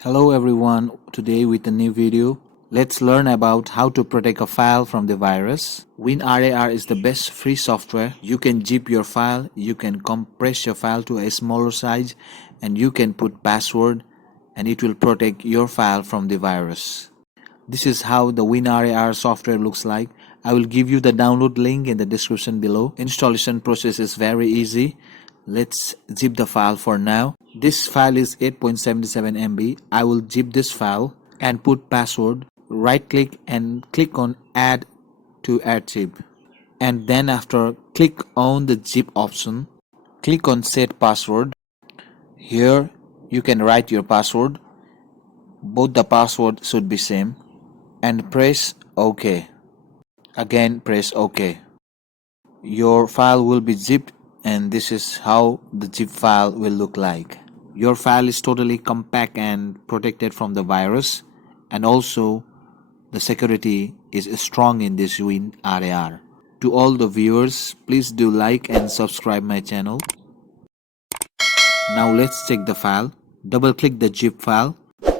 Hello everyone, today with a new video. Let's learn about how to protect a file from the virus. WinRAR is the best free software. You can zip your file, you can compress your file to a smaller size, and you can put password and it will protect your file from the virus. This is how the WinRAR software looks like. I will give you the download link in the description below. Installation process is very easy. Let's zip the file for now. This file is 8.77 MB. I will zip this file and put password. Right click and click on add to add zip. And then after click on the zip option. Click on set password. Here you can write your password. Both the password should be same. And press OK. Again press OK. Your file will be zipped and this is how the zip file will look like. Your file is totally compact and protected from the virus, and also the security is strong in this WinRAR. To all the viewers, please do like and subscribe my channel. Now let's check the file. Double click the zip file.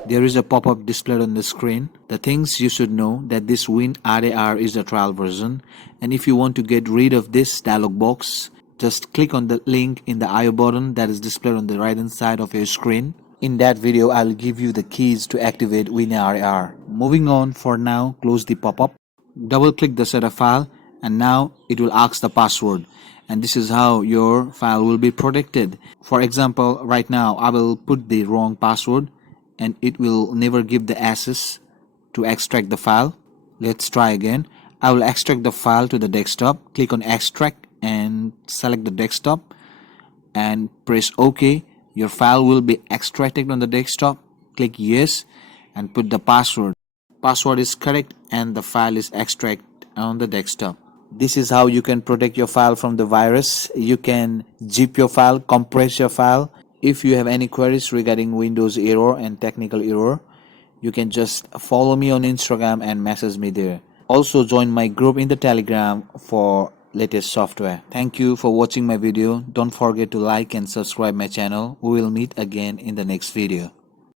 There is a pop-up displayed on the screen. The things you should know that this WinRAR is a trial version, and if you want to get rid of this dialog box, just click on the link in the IO button that is displayed on the right hand side of your screen. In that video, I'll give you the keys to activate WinRAR. Moving on, for now, close the pop-up. Double click the setup file and now it will ask the password. And this is how your file will be protected. For example, right now I will put the wrong password and it will never give the access to extract the file. Let's try again. I will extract the file to the desktop. Click on extract and select the desktop and press OK. Your file will be extracted on the desktop. Click yes and put the password. Password is correct and the file is extracted on the desktop. This is how you can protect your file from the virus. You can zip your file, compress your file. If you have any queries regarding Windows error and technical error, you can just follow me on Instagram and message me there. Also join my group in the Telegram for latest software. Thank you for watching my video. Don't forget to like and subscribe my channel. We will meet again in the next video.